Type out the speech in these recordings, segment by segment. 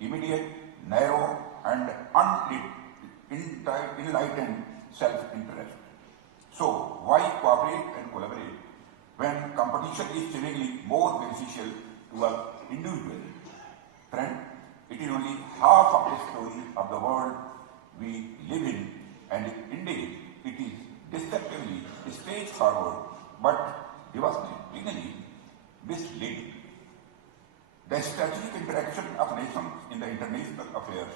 immediate, narrow, and enlightened self-interest. So, why cooperate and collaborate when competition is seemingly more beneficial to us individually? Friend, it is only half of the story of the world we live in, and indeed it is deceptively straightforward but devastatingly misleading. The strategic interaction of nations in the international affairs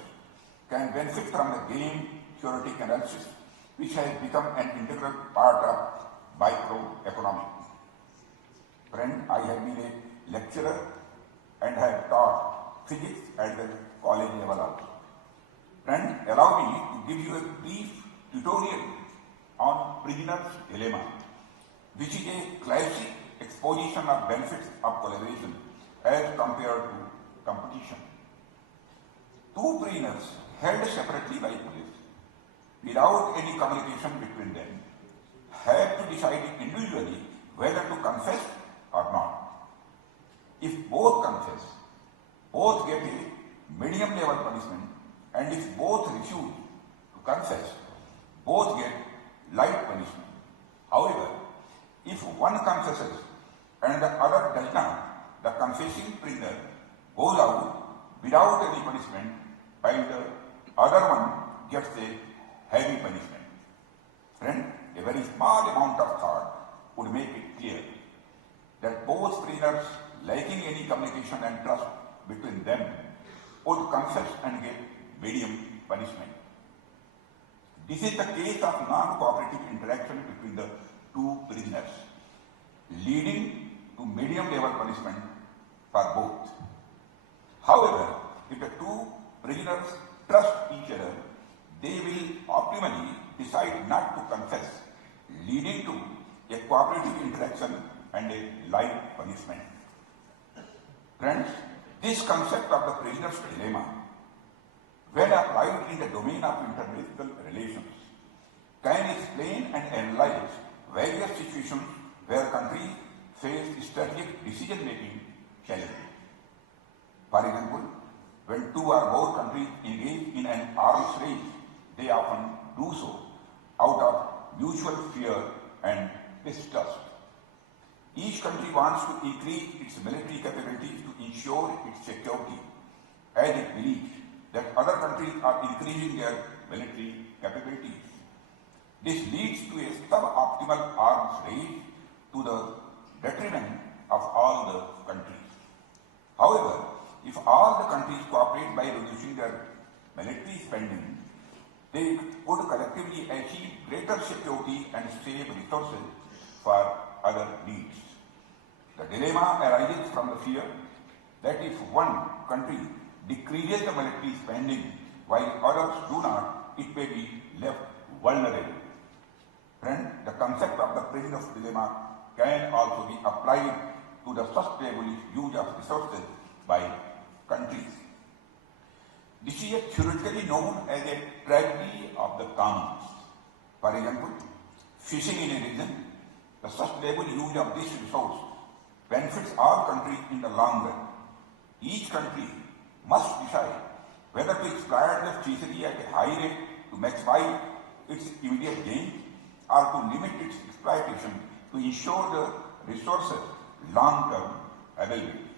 can benefit from the game theoretic analysis, which has become an integral part of microeconomics. Friend, I have been a lecturer and have taught physics at the college level also. Friend, allow me to give you a brief tutorial on prisoner's dilemma, which is a classic exposition of benefits of collaboration as compared to competition. Two prisoners held separately by police, without any communication between them, have to decide individually whether to confess or not. If both confess, both get a medium level punishment, and if both refuse to confess, both get light punishment. However, if one confesses and the other does not, the confessing prisoner goes out without any punishment, while the other one gets a heavy punishment. Friend, a very small amount of thought would make it clear that both prisoners, lacking any communication and trust between them, would confess and get medium punishment. This is the case of non-cooperative interaction between the two prisoners, leading to medium level punishment for both. However, if the two prisoners trust each other, they will optimally decide not to confess, leading to a cooperative interaction and a light punishment. Friends, this concept of the prisoner's dilemma, when applied in the domain of international relations, can explain and analyze various situations where countries face strategic decision-making challenges. For example, when two or more countries engage in an arms race, they often do so out of mutual fear and distrust. Each country wants to increase its military capabilities to ensure its security, as it believes that other countries are increasing their military capabilities. This leads to a suboptimal arms race to the detriment of all the countries. However, if all the countries cooperate by reducing their military spending, they would collectively achieve greater security and save resources for other needs. The dilemma arises from the fear that if one country decreases the military spending while others do not, it may be left vulnerable. Friend, the concept of the prisoner's dilemma can also be applied to the sustainable use of resources by countries. This is theoretically known as a tragedy of the commons. For example, fishing in a region, the sustainable use of this resource benefits all countries in the long run. Each country must decide whether to exploit the fishery at a high rate to maximize its immediate gain or to limit its exploitation to ensure the resources' long-term availability.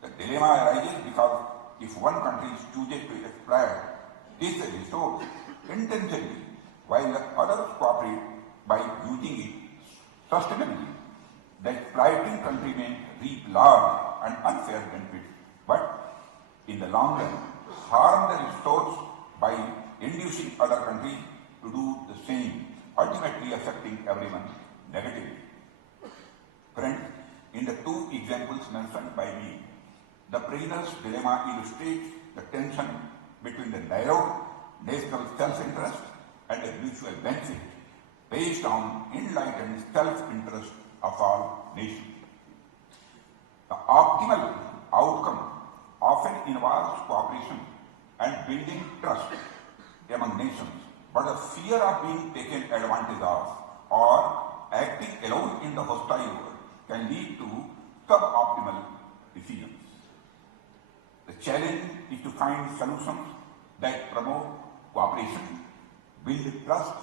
The dilemma arises because if one country chooses to exploit this resource intensively while the others cooperate by using it sustainably, the exploiting country may reap large and unfair benefits, but in the long run harm the resource by inducing other countries to do the same, ultimately affecting everyone negatively. Friends, in the two examples mentioned by me, the prisoner's dilemma illustrates the tension between the narrow national self-interest and the mutual benefit based on enlightened self-interest of all nations. The optimal outcome often involves cooperation and building trust among nations, but the fear of being taken advantage of or acting alone in the hostile world can lead to suboptimal decisions. The challenge is to find solutions that promote cooperation, build trust,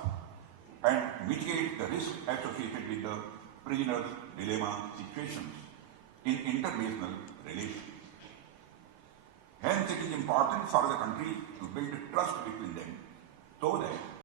and mitigate the risk associated with the prisoner's dilemma situations in international relations. Hence, it is important for the country to build trust between them so that